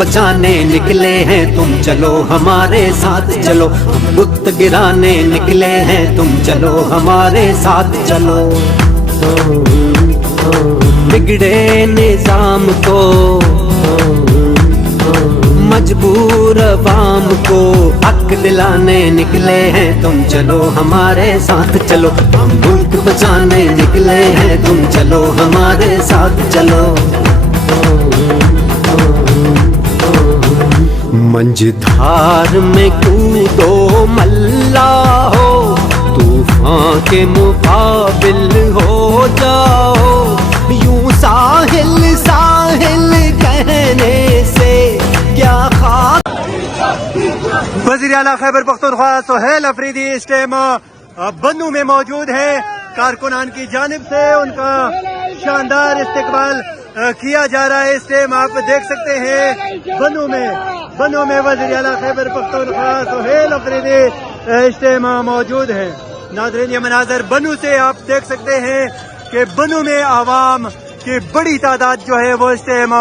बचाने निकले हैं, तुम चलो हमारे साथ चलो। हम बुत गिराने निकले हैं, तुम चलो हमारे साथ चलो। बिगड़े निजाम को, मजबूर अवाम को हक दिलाने निकले हैं, तुम चलो हमारे साथ चलो। हम मुल्क बचाने निकले हैं, तुम चलो हमारे साथ चलो। मंझधार में कूदो मल्ला हो, तूफान के मुकाबिल हो जाओ। यूं साहिल साहिल कहने से क्या खास। वज़ीर आला खैबर पख्तूनख्वा सुहेल अफरीदी इस टाइम बन्नू में मौजूद है। कारकुनान की जानिब से उनका शानदार इस्तकबाल किया जा रहा है। इस टाइम आप देख सकते हैं बन्नू में वज़ीर आला खैबर पख्तूनख्वा सुहेल अफरीदी इस टाइम मौजूद है। नाज़रीन, ये मनाज़र बन्नू से आप देख सकते हैं कि बन्नू में आवाम की बड़ी तादाद जो है वो इस टाइम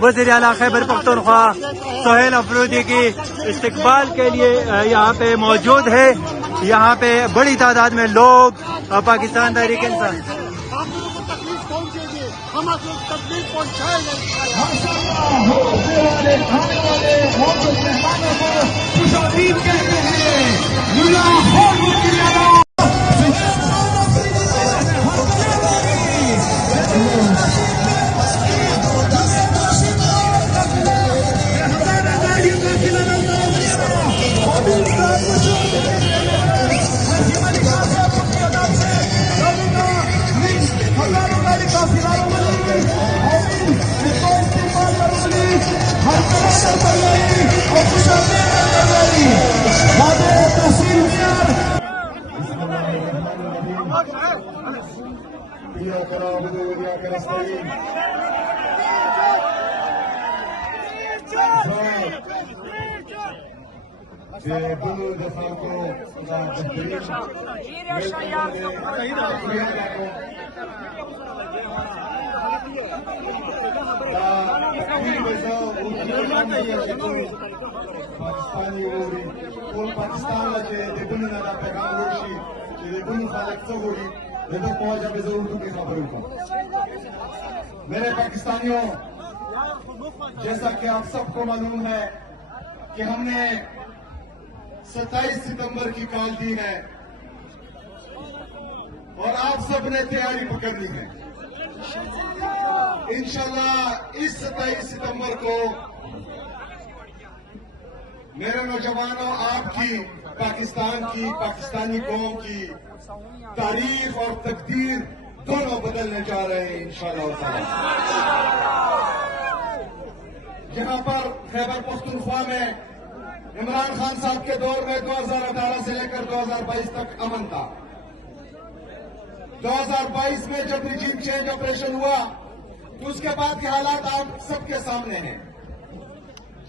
वज़ीर आला खैबर पख्तूनख्वा सुहेल अफरीदी की इस्तकबाल के लिए यहाँ पे मौजूद है। यहाँ पे बड़ी तादाद में लोग पाकिस्तान तहरीक इंसाफ मेरे पाकिस्तानियों, जैसा कि आप सबको मालूम है कि हमने 27 सितंबर की कॉल दी है और आप सब ने तैयारी पकड़ ली है। इंशाल्लाह इस 27 सितंबर को मेरे नौजवानों, आपकी, पाकिस्तान की, पाकिस्तानी कौम की तारीख और तकदीर दोनों बदलने जा रहे हैं इंशाअल्लाह ताला। यहाँ पर खैबर पख्तूनख्वा में इमरान खान साहब के दौर में 2018 से लेकर 2022 तक अमन था। 2022 में जब रिजीम चेंज ऑपरेशन हुआ तो उसके बाद के हालात आप सबके सामने हैं।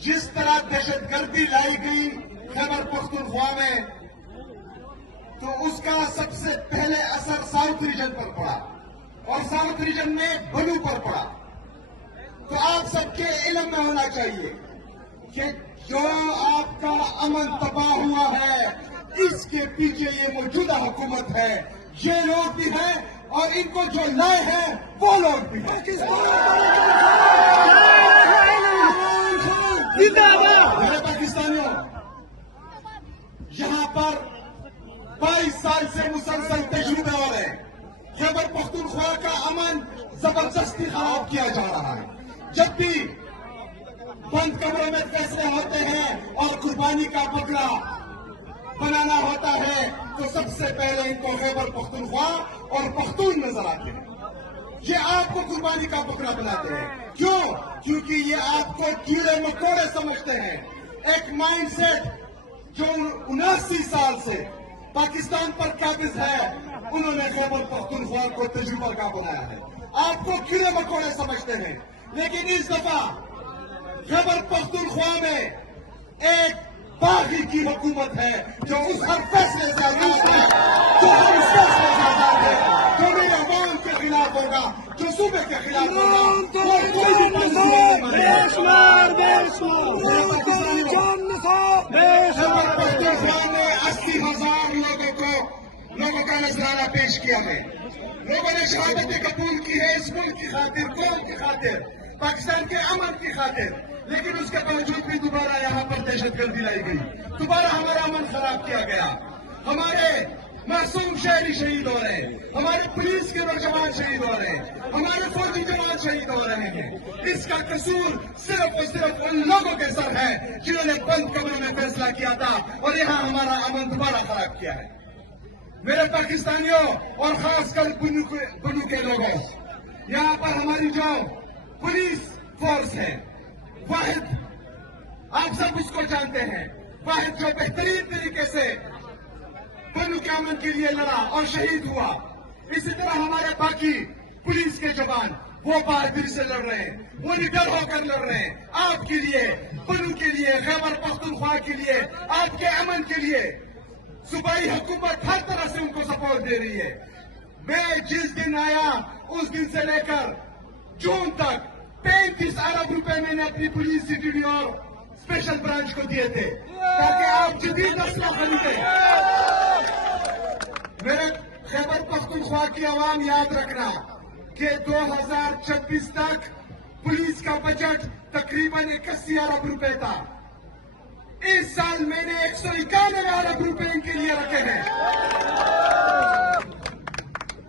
जिस तरह दहशतगर्दी लाई गई खैबर पख्तूनख्वा में, तो उसका सबसे पहले असर साउथ रीजन पर पड़ा और साउथ रीजन में बन्नू पर पड़ा। तो आप सबके इल्म में होना चाहिए कि जो आपका अमन तबाह हुआ है, इसके पीछे ये मौजूदा हुकूमत है, ये लोग भी हैं और इनको जो लाए हैं वो लोग भी हैं। मेरे पाकिस्तानियों, यहां पर 22 साल से मुसलसल तजुर्बे वाले खैबर पख्तूनख्वा का अमन जबरदस्ती खराब किया जा रहा है। जब भी बंद कमरों में फैसले होते हैं और कुर्बानी का बकरा बनाना होता है, तो सबसे पहले इनको खैबर पख्तूनख्वा और पख्तून नजर आते हैं। ये आपको कुर्बानी का बकरा बनाते हैं। क्यों? क्योंकि ये आपको कीड़े मकोड़े समझते हैं। एक माइंडसेट जो 79 साल से पाकिस्तान पर काबिज है, उन्होंने खैबर पख्तूनख्वा को तजुर्बा का बनाया है। आपको कीड़े मकोड़े समझते हैं, लेकिन इस दफा खैबर पख्तूनख्वा में एक बागी की हुकूमत है जो उस हर फैसले से आजाद है, जो हर उस फैसले से आजाद है जो मेरे अवाम के खिलाफ होगा। जो सूबे के खिलाफ होगा वो कोई भी पॉलिसी नहीं मानेगा। खैबर पख्तूनख्वा ने 80,000 लोगों का नजराना पेश किया है। लोगों ने शहादतें कबूल की है इस मुल्क की खातिर, कौम की खातिर, पाकिस्तान के अमन की खातिर, लेकिन उसके बावजूद भी दोबारा यहाँ पर दहशतगर्दी लाई गई, दोबारा हमारा अमन खराब किया गया, हमारे मासूम शहरी शहीद हो रहे हैं, हमारे पुलिस के नौजवान शहीद हो रहे हैं, हमारे फौजी जवान शहीद हो रहे हैं। इसका कसूर सिर्फ और सिर्फ उन लोगों के सर है जिन्होंने बंद कमरों में फैसला किया था और यहाँ हमारा अमन दोबारा खराब किया है। मेरे पाकिस्तानियों और खासकर बुनु के लोगों, यहाँ पर हमारी जो पुलिस फोर्स है, वाहिद, आप सब उसको जानते हैं, वाहिद जो बेहतरीन तरीके से बुनु के अमन के लिए लड़ा और शहीद हुआ, इसी तरह हमारे बाकी पुलिस के जवान वो बहादुरी से लड़ रहे हैं, वो निडर होकर लड़ रहे हैं आपके लिए, बुनु के लिए, खैबर पख्तूनख्वा के लिए, आपके अमन के लिए। सूबाई हुकूमत हर तरह से उनको सपोर्ट दे रही है। मैं जिस दिन आया उस दिन से लेकर जून तक 35 अरब रुपए मैंने अपनी पुलिस सीटीडी और स्पेशल ब्रांच को दिए थे ताकि आप जदीद असला खरीदे। मेरे खैबर पख्तूनख्वा की आवाम याद रखना कि 2026 तक पुलिस का बजट तकरीबन 81 अरब रुपए था। इस साल मैंने 191 अरब रुपए इनके लिए रखे हैं।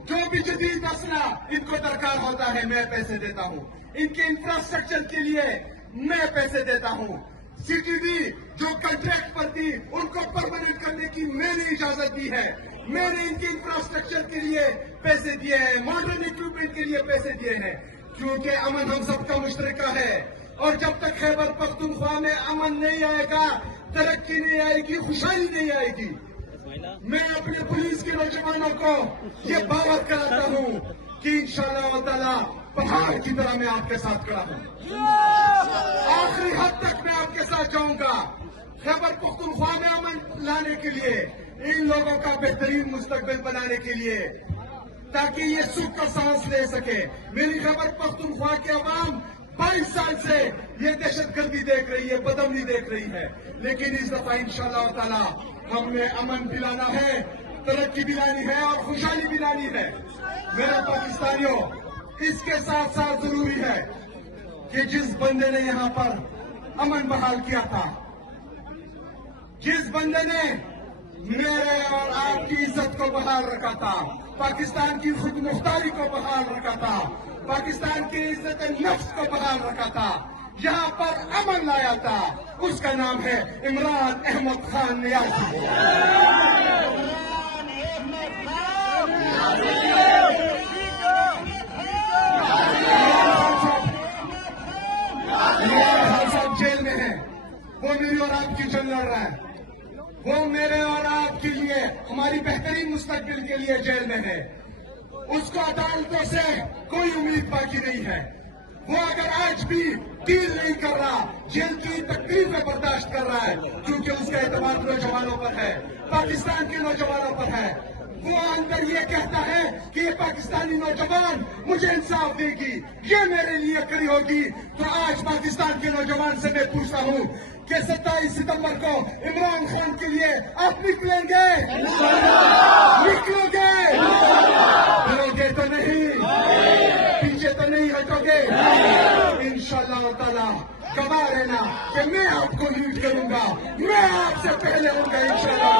जो भी जदीद असला इनको दरकार होता है मैं पैसे देता हूं, इनके इंफ्रास्ट्रक्चर के लिए मैं पैसे देता हूं। सीटीडी जो कॉन्ट्रैक्ट पर थी उनको परमानेंट करने की मैंने इजाजत दी है, मैंने इनके इंफ्रास्ट्रक्चर के लिए पैसे दिए हैं, मॉडर्न इक्विपमेंट के लिए पैसे दिए हैं, क्योंकि अमन हम सबका मुश्तरका है और जब तक खैबर पख्तूनख्वा में अमन नहीं आएगा, तरक्की नहीं आएगी, खुशहाली नहीं आएगी। मैं अपने पुलिस के नौजवानों को ये बात कराता हूँ कि इंशाअल्लाह ताला पहाड़ की तरह मैं आपके साथ खड़ा हूँ, आखिरी हद तक मैं आपके साथ जाऊंगा। खैबर पख्तूनख्वा में अमन लाने के लिए, इन लोगों का बेहतरीन मुस्तकबिल बनाने के लिए, ताकि ये सुख का सांस ले सके। मेरी खैबर पख्तूनख्वा की आवाम 22 साल से ये दहशतगर्दी देख रही है, बदअमनी देख रही है, लेकिन इस दफा इंशाअल्लाह ताला हमने अमन भी लाना है, तरक्की भी लानी है और खुशहाली भी लानी है। मेरे पाकिस्तानियों, इसके साथ साथ जरूरी है कि जिस बंदे ने यहाँ पर अमन बहाल किया था, जिस बंदे ने मेरे और आपकी इज्जत को बहाल रखा था, पाकिस्तान की खुद मुख्तारी को बहाल रखा था, पाकिस्तान की इज्जत नफ्स को बहाल रखा था, यहाँ पर अमन लाया था, उसका नाम है इमरान अहमद खान नियाज़ी। साहब जेल में है, वो मेरी और आपकी जंग लड़ रहा है, वो मेरे और आपके लिए, हमारी बेहतरीन मुस्तकबिल के लिए जेल में है। उसको अदालतों से कोई उम्मीद बाकी नहीं है। वो अगर आज भी डील नहीं कर रहा, जेल की तकलीफें बर्दाश्त कर रहा है, क्योंकि उसका एतमाद नौजवानों पर है, पाकिस्तान के नौजवानों पर है। वो अंदर ये कहता है कि ये पाकिस्तानी नौजवान मुझे इंसाफ देगी, ये मेरे लिए खड़ी होगी। तो आज पाकिस्तान के नौजवान से मैं पूछता हूँ कि 27 सितंबर को इमरान खान के लिए आप निकलेंगे? निकलोगे? डरोगे तो नहीं, पीछे तो नहीं हटोगे? इंशाअल्लाह ताला गवाह रहना कि मैं आपको लीड करूंगा, मैं आपसे पहले होऊंगा इंशाअल्लाह।